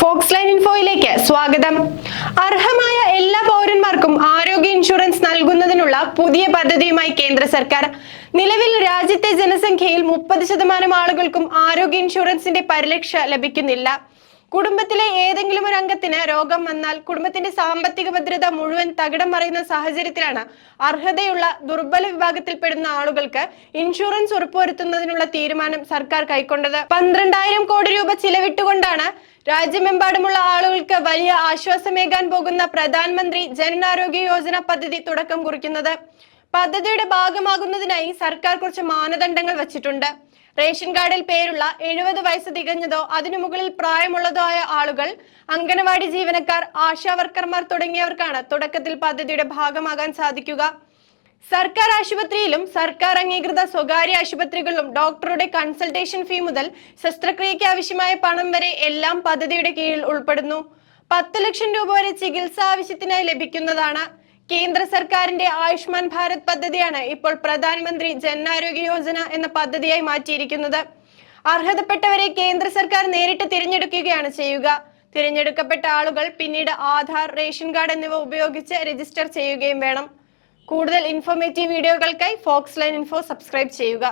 Fox line ഇൻഫോയിലേക്ക് സ്വാഗതം. അർഹമായ എല്ലാ പൗരന്മാർക്കും ആരോഗ്യ ഇൻഷുറൻസ് നൽകുന്നതിനുള്ള പുതിയ പദ്ധതിയുമായി കേന്ദ്ര സർക്കാർ. നിലവിൽ രാജ്യത്തെ ജനസംഖ്യയിൽ 30% ആളുകൾക്കും ആരോഗ്യ ഇൻഷുറൻസിന്റെ പരിരക്ഷ ലഭിക്കുന്നില്ല. കുടുംബത്തിലെ ഏതെങ്കിലും ഒരു അംഗത്തിന് രോഗം വന്നാൽ കുടുംബത്തിന്റെ സാമ്പത്തിക ഭദ്രത മുഴുവൻ തകിടം മറിയുന്ന സാഹചര്യത്തിലാണ് അർഹതയുള്ള ദുർബല വിഭാഗത്തിൽപ്പെടുന്ന ആളുകൾക്ക് ഇൻഷുറൻസ് ഉറപ്പുവരുത്തുന്നതിനുള്ള തീരുമാനം സർക്കാർ കൈക്കൊണ്ടത്. 12,000 കോടി രൂപ ചിലവിട്ടുകൊണ്ടാണ് രാജ്യമെമ്പാടുമുള്ള ആളുകൾക്ക് വലിയ ആശ്വാസമേകാൻ പോകുന്ന പ്രധാനമന്ത്രി ജൻ ആരോഗ്യ യോജന പദ്ധതി തുടക്കം കുറിക്കുന്നത്. പദ്ധതിയുടെ ഭാഗമാകുന്നതിനായി സർക്കാർ കുറച്ച് മാനദണ്ഡങ്ങൾ വച്ചിട്ടുണ്ട്. റേഷൻ കാർഡിൽ പേരുള്ള 70 വയസ്സ് തികഞ്ഞതോ അതിനു മുകളിൽ പ്രായമുള്ളതോ ആയ ആളുകൾ, അംഗനവാടി ജീവനക്കാർ, ആശാ വർക്കർമാർ തുടങ്ങിയവർക്കാണ് തുടക്കത്തിൽ പദ്ധതിയുടെ ഭാഗമാകാൻ സാധിക്കുക. സർക്കാർ ആശുപത്രിയിലും സർക്കാർ അംഗീകൃത സ്വകാര്യ ആശുപത്രികളിലും ഡോക്ടറുടെ കൺസൾട്ടേഷൻ ഫീ മുതൽ ശസ്ത്രക്രിയയ്ക്ക് ആവശ്യമായ പണം വരെ എല്ലാം പദ്ധതിയുടെ കീഴിൽ ഉൾപ്പെടുന്നു. 10 ലക്ഷം രൂപ വരെ ചികിത്സാ ആവശ്യത്തിനായി ലഭിക്കുന്നതാണ്. കേന്ദ്ര സർക്കാരിന്റെ ആയുഷ്മാൻ ഭാരത് പദ്ധതിയാണ് ഇപ്പോൾ പ്രധാനമന്ത്രി ജൻ ആരോഗ്യ യോജന എന്ന പദ്ധതിയായി മാറ്റിയിരിക്കുന്നത്. അർഹതപ്പെട്ടവരെ കേന്ദ്ര സർക്കാർ നേരിട്ട് തിരഞ്ഞെടുക്കുകയാണ് ചെയ്യുക. തിരഞ്ഞെടുക്കപ്പെട്ട ആളുകൾ പിന്നീട് ആധാർ, റേഷൻ കാർഡ് എന്നിവ ഉപയോഗിച്ച് രജിസ്റ്റർ ചെയ്യുകയും വേണം. കൂടുതൽ ഇൻഫോർമേറ്റീവ് വീഡിയോകൾക്കായി ഫോക്സ് ലൈൻ ഇൻഫോ സബ്സ്ക്രൈബ് ചെയ്യുക.